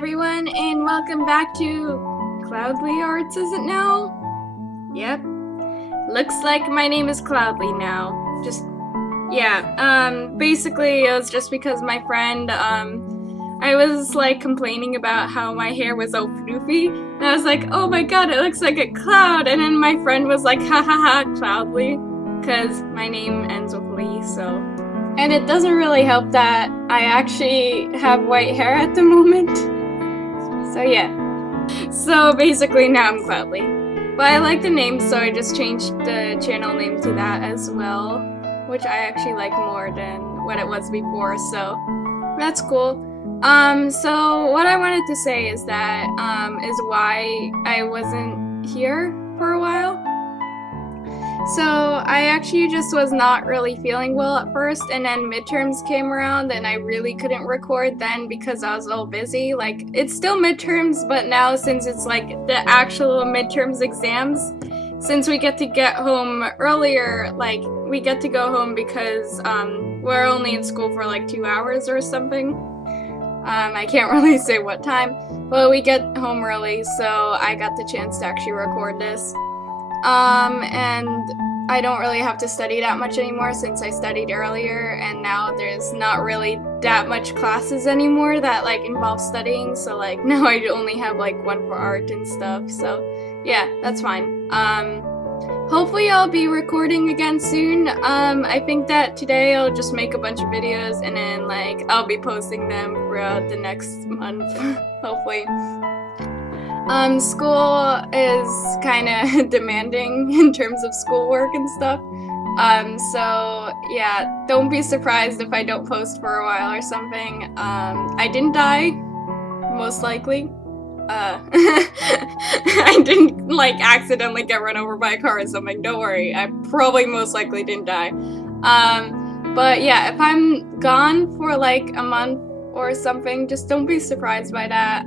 everyone, and welcome back to Cloudlie Arts, is it now? Yep. Looks like my name is Cloudlie now. Basically it was just because my friend, I was like complaining about how my hair was all floofy, and I was like, oh my god, it looks like a cloud, and then my friend was like, ha ha ha, Cloudlie, because my name ends with Lee, so. And it doesn't really help that I actually have white hair at the moment. So yeah. So basically now I'm Cloudlie. But I like the name, so I just changed the channel name to that as well, which I actually like more than what it was before, so that's cool. So what I wanted to say is that, is why I wasn't here for a while. So I actually just was not really feeling well at first, and then midterms came around and I really couldn't record then because I was all busy. Like, it's still midterms, but now since it's like the actual midterms exams, since we get to get home earlier, like we get to go home because we're only in school for like 2 hours or something. I can't really say what time, but we get home early, so I got the chance to actually record this. And I don't really have to study that much anymore since I studied earlier, and now there's not really that much classes anymore that like involve studying, so like now I only have like one for art and stuff, so yeah, that's fine. Hopefully I'll be recording again soon. I think that today I'll just make a bunch of videos and then like I'll be posting them throughout the next month, hopefully. School is kind of demanding in terms of schoolwork and stuff, so yeah, don't be surprised if I don't post for a while or something. I didn't die, most likely. I didn't like accidentally get run over by a car or something, don't worry, I probably most likely didn't die. But yeah, if I'm gone for like a month or something, just don't be surprised by that.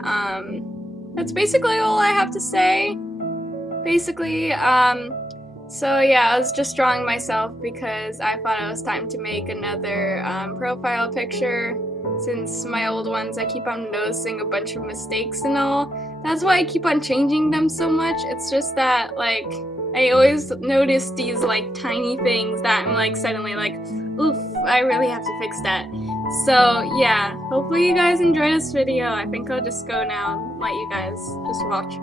That's basically all I have to say, basically. So yeah, I was just drawing myself because I thought it was time to make another profile picture, since my old ones, I keep on noticing a bunch of mistakes and all. That's why I keep on changing them so much. It's just that, like, I always notice these, like, tiny things that I'm, like, suddenly like, oof, I really have to fix that. So yeah, hopefully you guys enjoy this video. I think I'll just go now and let you guys just watch.